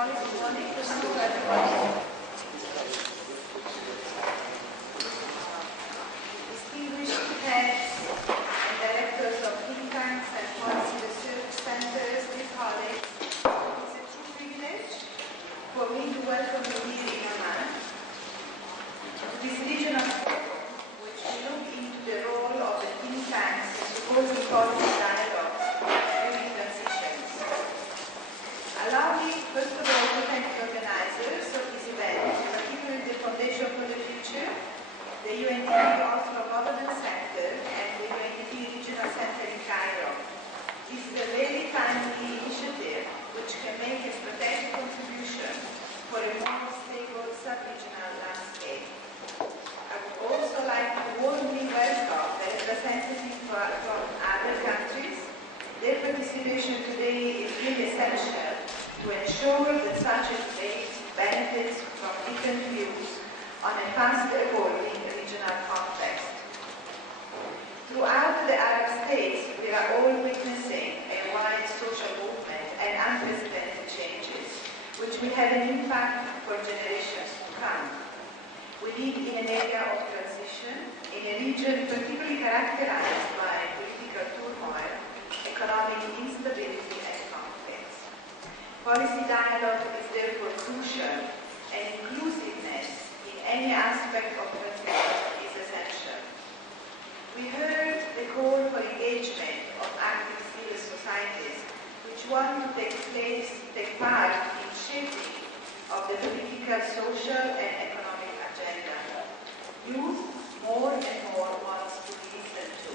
Policy Morning. Distinguished heads and directors of think tanks and policy research centers, dear colleagues, it's a true privilege for me to welcome you here in Amman, to this region of which we look into the role of the think tanks in supporting policy dialogue during transitions. Allow me, first of all, to thank the organizers of this event, particularly the Foundation for the Future, the UNDP Oslo Governance Center, and the UNDP Regional Center in Cairo. This is a very timely initiative which can make a strategic contribution for a more stable sub-regional landscape. I would also like to warmly welcome the representatives from other countries. Their participation today is really essential to ensure that such a debate benefits from different views on a fast-evolving regional context. Throughout the Arab states, we are all witnessing a wide social movement and unprecedented changes, which will have an impact for generations to come. We live in an area of transition, in a region particularly characterized by political turmoil, economic instability, and conflicts. Policy dialogue is therefore crucial, and inclusiveness in any aspect of transition is essential. We heard the call for engagement of active civil societies, which want to take part in shaping of the political, social, and economic agenda. Youth more and more wants to be listened to.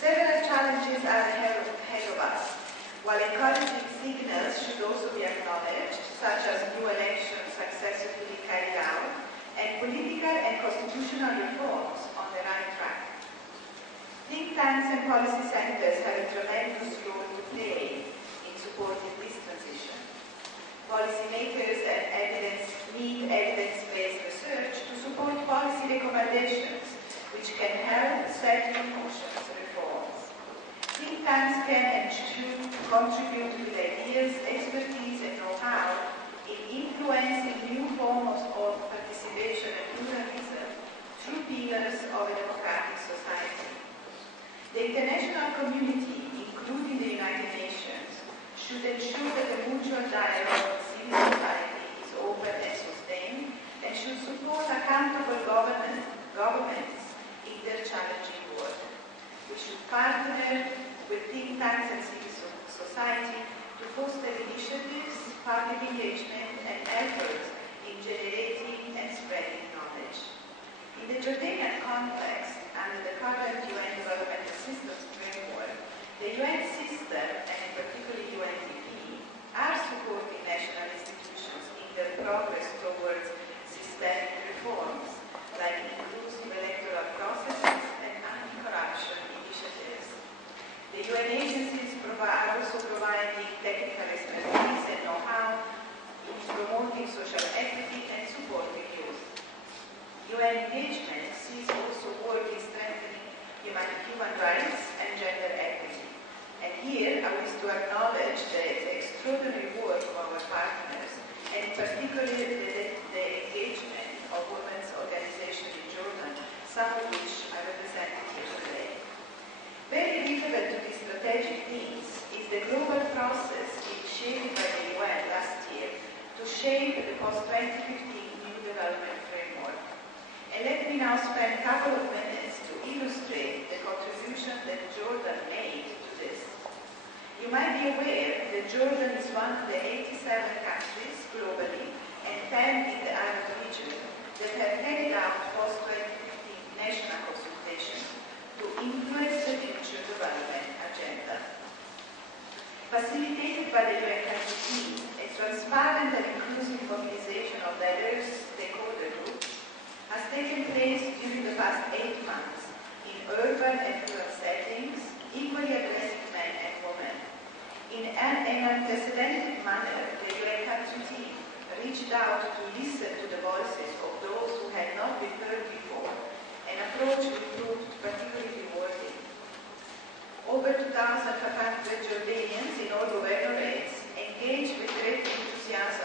Several challenges are ahead of us, while encouraging signals should also be acknowledged, such as new elections successfully carried out, and political and constitutional reforms on the right track. Think tanks and policy centers have a tremendous role to play in supporting this transition. Policymakers need evidence-based research to support policy recommendations, which can help set in motion reforms. Think tanks can and should contribute with ideas, expertise, and know-how in influencing new forms of participation and pluralism through pillars of a democratic society. The international community, including the United Nations, should ensure that the mutual dialogue with civil society is open and sustained, and should support accountable governments in their challenging work. We should partner with think tanks and civil society to foster initiatives, public engagement, and efforts in generating and spreading knowledge. In the Jordanian context, under the current UN Development Assistance Framework, the UN system, and in particular UNDP, are supporting national institutions in their progress towards systemic reforms, like inclusive electoral processes and anti-corruption initiatives. The UN agencies are also providing technical expertise and know-how in promoting social equity and supporting youth. UN engagement sees also work in strengthening human rights and gender equity. And here I wish to acknowledge the extraordinary work of our partners, and particularly the engagement of women's organizations in Jordan, some of which I represented here today. Very relevant to these strategic needs is the global process initiated by the UN last year to shape the post-2015 New Development Framework. And let me now spend a couple of minutes to illustrate the contribution that Jordan made to this. You might be aware that Jordan is one of the 87 countries globally and 10 in the Arab region that have carried out post-2015 national consultations to influence the future development agenda. Facilitated by the UN country team, a transparent and inclusive mobilization of diverse stakeholder groups has taken place during the past 8 months in urban and rural settings, equally addressing men and women. In an unprecedented manner, the UN country team reached out to listen to the voices of those who had not been heard before, an approach which proved particularly rewarding. Over 2,500 Jordanians in all governorates engaged with great enthusiasm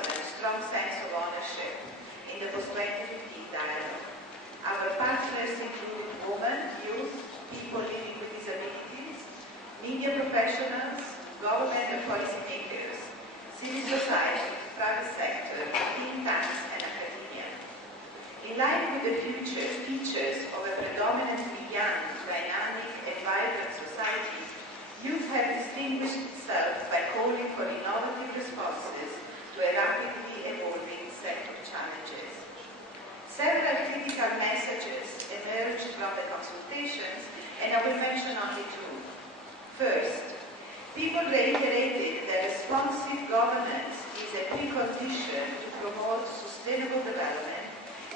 precondition to promote sustainable development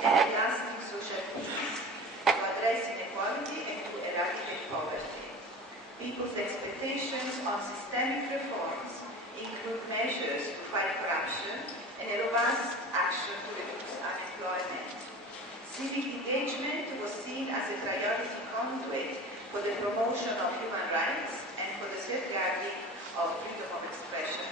and lasting social peace, to address inequality and to eradicate poverty. People's expectations on systemic reforms include measures to fight corruption and a robust action to reduce unemployment. Civic engagement was seen as a priority conduit for the promotion of human rights and for the safeguarding of freedom of expression.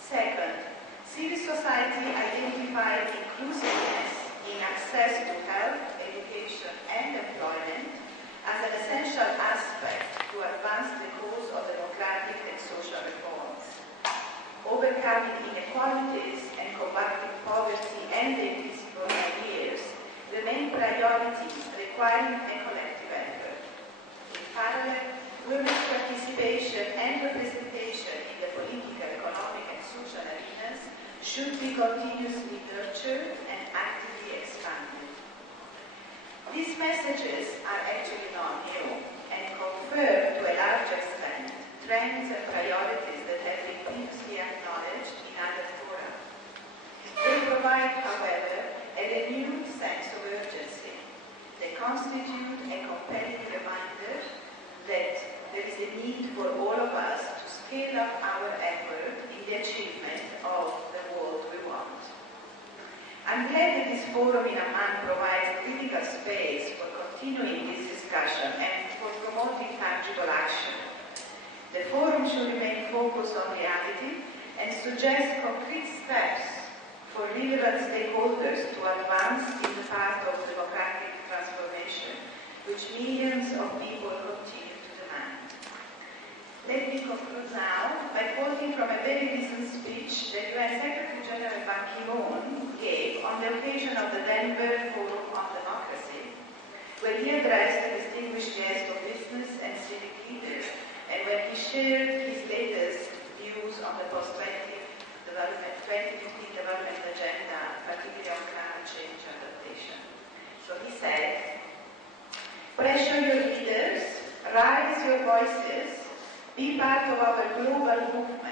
Second, civil society identified inclusiveness in access to health, education, and employment as an essential aspect to advance the cause of democratic and social reforms. Overcoming inequalities and combating poverty and the invisible barriers remain priorities requiring a collective effort. In parallel, women's participation and representation in the political, economic, and social arenas should be continuously nurtured and actively expanded. These messages are actually not new and confirm to a large extent trends and priorities that have been previously acknowledged in other fora. They provide, however, a renewed sense of urgency. They constitute a compelling reminder that there is a need for all of us to scale up our effort in the achievement of the world we want. I'm glad that this forum in Amman provides a critical space for continuing this discussion and for promoting tangible action. The forum should remain focused on reality and suggest concrete steps for relevant stakeholders to advance in the path of democratic transformation, which millions of people continue to demand. Let me conclude now by quoting from a very recent speech that UN Secretary General Ban Ki-moon gave on the occasion of the Denver Forum on Democracy, where he addressed a distinguished guest of business and civic leaders, and when he shared his latest views on the post-2015 development agenda, particularly on climate change adaptation. So he said, "Pressure your leaders, raise your voices, be part of our global movement.